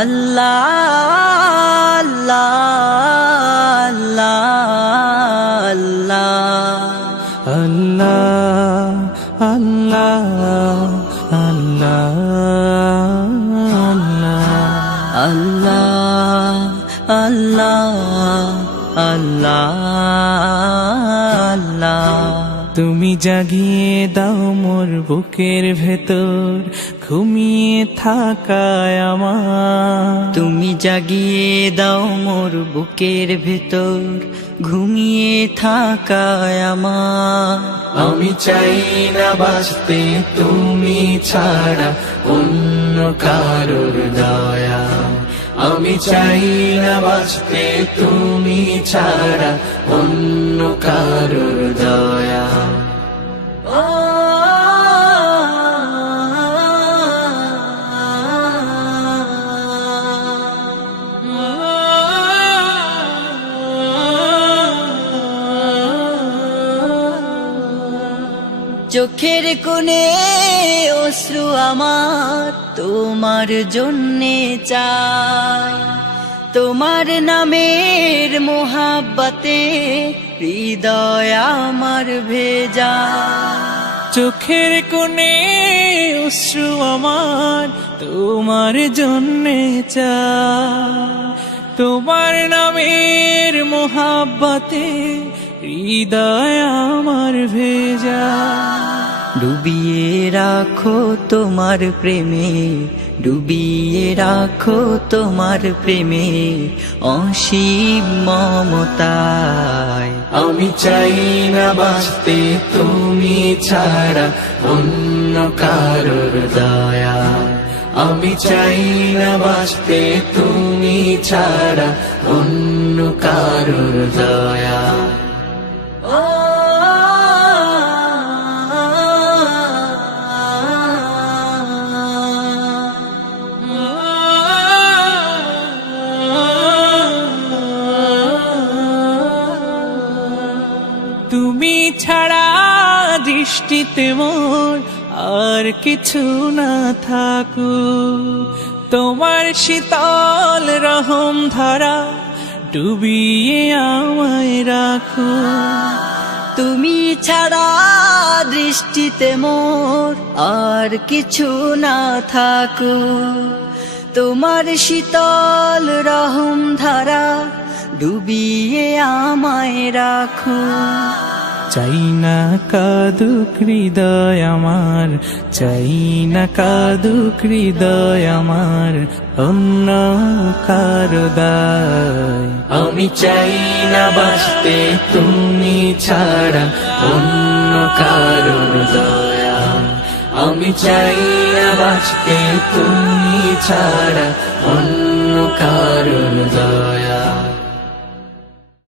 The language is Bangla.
আল্লাহ আল্লাহ আল্লাহ আল্লাহ আল্লাহ আল্লাহ আল্লাহ আল্লাহ তুমি জাগিয়ে দাও মোর বুকের ভেতর ঘুমিয়ে থাকায় আমার। তুমি জাগিয়ে দাও মোর বুকের ভেতর ঘুমিয়ে থাকায় আমার। আমি চাই না বাঁচতে তুমি ছাড়া অন্য কারোর দয়া। আমি চাই না বাঁচতে তুমি ছাড়া অন্য কারোর দয়া। চোখের কোণে অশ্রু আমার তোমার জন্যে চাই, তোমার নামের মোহাব্বতে হৃদয় আমার ভেজা। চোখের কোণে অশ্রু আমার তোমার জন্যে চাই, তোমার নামের মোহাব্বতে হৃদয় আমার ভেজা। ডুবিয়ে রাখো তোমার প্রেমে, ডুবিয়ে রাখো তোমার প্রেমে অসীম মমতায়। আমি চাই না বাঁচতে তুমি ছাড়া অন্য কারোর দয়া। আমি চাই না বাঁচতে তুমি ছাড়া অন্য কারোর দয়া। তুমি ছাড়া দৃষ্টিতে মোর আর কিছু না থাকুক, তোমার শীতল রহম ধারা ডুবিয়ে আমায় রাখো। তুমি ছাড়া দৃষ্টিতে মোর আর কিছু না থাকুক, তোমার শীতল রহম ধারা ডুবিয়ে আমায় রাখো। চাই না কাঁদুক হৃদয় আমার, চাই না কাঁদুক হৃদয় আমার অন্য কারো দায়। আমি চাই না বাঁচতে তুমি ছাড়া অন্য কারোর দয়া। আমি চাই না বাঁচতে তুমি ছাড়া অন্য কারোর দয়া।